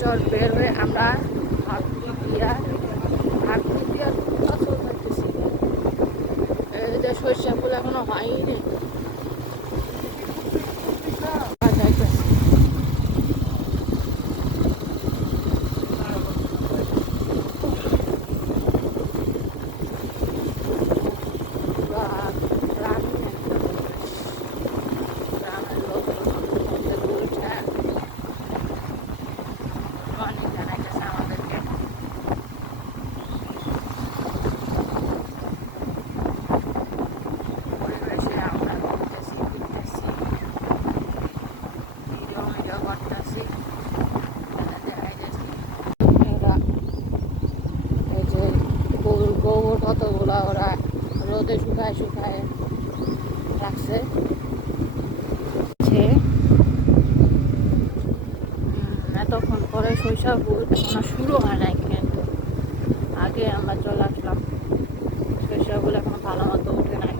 চর বের হয়ে আমরা হাটকুটিয়ার চল করতেছি। এই যে সরিষা ফুল এখনো হয়নি। কতগুলা ওরা রোদে শুকায় শুকায় রাখছে। এতক্ষণ পরে সরিষা ফুল এখনো শুরু হয় নাই, কিন্তু আগে আমরা চলে আসলাম। সরিষা ফুল এখন ভালো মতো উঠে নাই।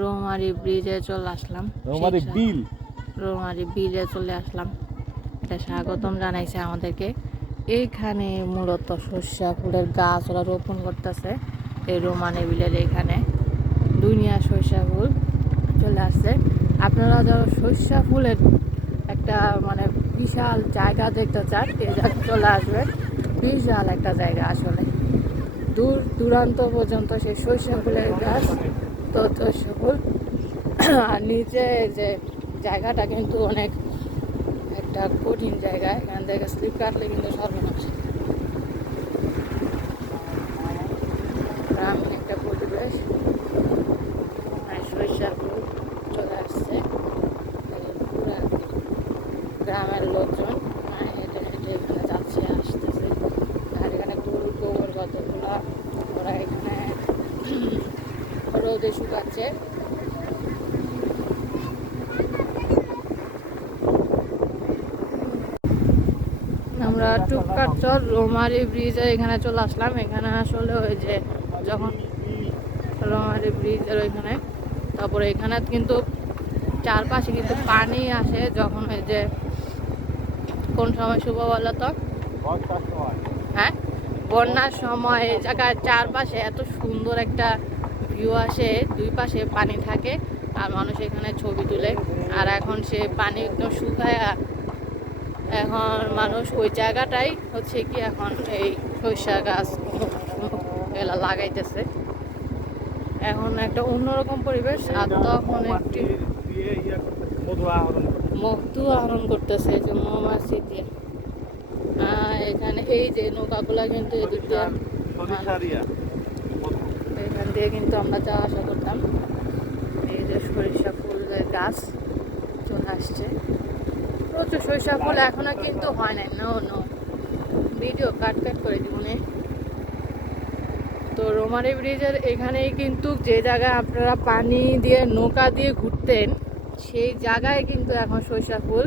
রৌমারী ব্রিজে চলে আসলাম। রৌমারী বিলে চলে আসলাম। এটা স্বাগতম জানাইছে আমাদেরকে। এইখানে মূলত সরিষা ফুলের গাছ ওরা রোপণ করতেছে। এই রোমানি বিলের এখানে দুনিয়া সরিষা ফুল চলে আসছে। আপনারা যারা সরিষা ফুলের একটা মানে বিশাল জায়গা দেখতে চান, এই জায়গায় চলে আসবেন। বিশাল একটা জায়গা, আসলে দূর দূরান্ত পর্যন্ত সেই সরিষা ফুলের গাছ, তো সরিষা ফুল। আর নিচে যে জায়গাটা কিন্তু অনেক একটা কঠিন জায়গা, এখান থেকে স্লিপ কাটলে কিন্তু সর্বনাশ। গ্রামীণ একটা পরিবেশ, সরিষা ফুল চলে আসছে। পুরা গ্রামের লোকজন হেঁটে হেঁটে এখানে যাচ্ছে আসতেছে। আর এখানে গরুর গোবর কতগুলা ওরা এখানে রোদে শুকাচ্ছে। আমরা টুকটাক চর রৌমারী ব্রিজে এখানে চলে আসলাম। এখানে আসলে ওই যে যখন রৌমারী ব্রিজের ওইখানে, তারপরে এখানে কিন্তু চারপাশে কিন্তু পানি আসে যখন ওই যে কোন সময় শুভ বলো তো? হ্যাঁ, বন্যার সময় এই জায়গায় চারপাশে এত সুন্দর একটা ভিউ আসে, দুই পাশে পানি থাকে আর মানুষ এখানে ছবি তুলে। আর এখন সে পানি একদম শুকায়, এখন মানুষ ওই জায়গাটাই হচ্ছে কি এখন এই সরিষা গাছ এলা লাগাইতেছে। এখন একটা অন্যরকম পরিবেশ। আর তখন একটি মধু আহরণ করতেছে, যে মৌমাছি দিয়ে। এখানে এই যে নৌকাগুলা কিন্তু এদিক দিয়ে, এখান দিয়ে কিন্তু আমরা যাওয়া আসা করতাম। এই যে সরিষা ফুলের গাছ চলে আসছে, প্রচুর সরিষা ফুল এখনো কিন্তু হয় নাই। নো ভিডিও কাট করে দিব। তো রৌমারী ব্রিজের এখানেই কিন্তু যে জায়গায় আপনারা পানি দিয়ে নৌকা দিয়ে ঘুরতেন, সেই জায়গায় কিন্তু এখন সরিষা ফুল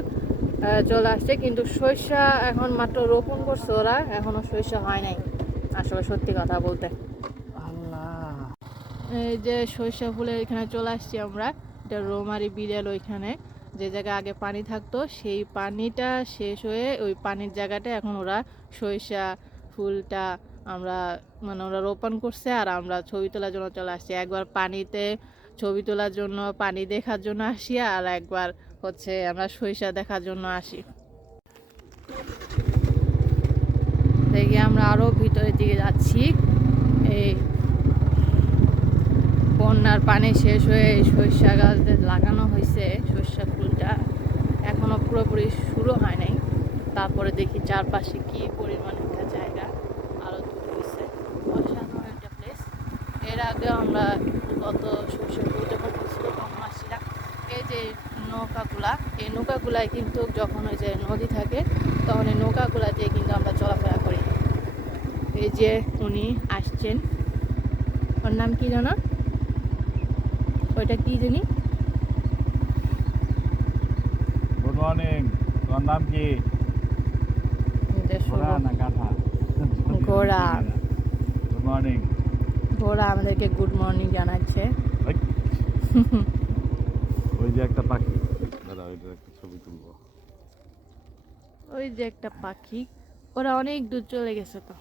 চলে আসছে। কিন্তু সরিষা এখন মাত্র রোপণ করছে ওরা, এখনো সরিষা হয় নাই আসলে, সত্যি কথা বলতে। এই যে সরিষা ফুলের এখানে চলে আসছি আমরা। এটা রৌমারী বিলের ওইখানে যে জায়গায় আগে পানি থাকতো, সেই পানিটা শেষ হয়ে ওই পানির জায়গাটা এখন ওরা সরিষা ফুলটা আমরা মানে ওরা রোপণ করছে। আর আমরা ছবি তোলার জন্য চলে আসছি। একবার পানিতে ছবি তোলার জন্য, পানি দেখার জন্য আসি, আর একবার হচ্ছে আমরা সরিষা দেখার জন্য আসি। দেখি আমরা আরো ভিতরের দিকে যাচ্ছি। এই বন্যার পানি শেষ হয়ে এই সরিষা গাছ লাগানো হয়েছে, সরিষা ফুলটা এখনো পুরোপুরি শুরু হয় নাই। তারপরে দেখি চারপাশে কি পরিমাণ একটা জায়গা আরো দূর হয়েছে। অসাধারণ একটা প্লেস। এর আগে আমরা গত সরিষা ফুল যখন হয়েছিল তখন আসছিলাম। এই যে নৌকাগুলা, এই নৌকাগুলায় কিন্তু যখন ওই যে নদী থাকে তখন এই নৌকাগুলা দিয়ে কিন্তু আমরা চলাফেরা করি। এই যে উনি আসছেন, ওর নাম কি জানো? ওইটা কি জানি? গুড মর্নিং, তোমার নাম কি? ঘোড়া। Good morning. ঘোড়া আমাদেরকে গুড মর্নিং জানাচ্ছে। ওই যে একটা পাখি, দাঁড়া ওইটার একটা ছবি তুলবো। ওই যে একটা পাখি, ওরা অনেক দূর চলে গেছে তো।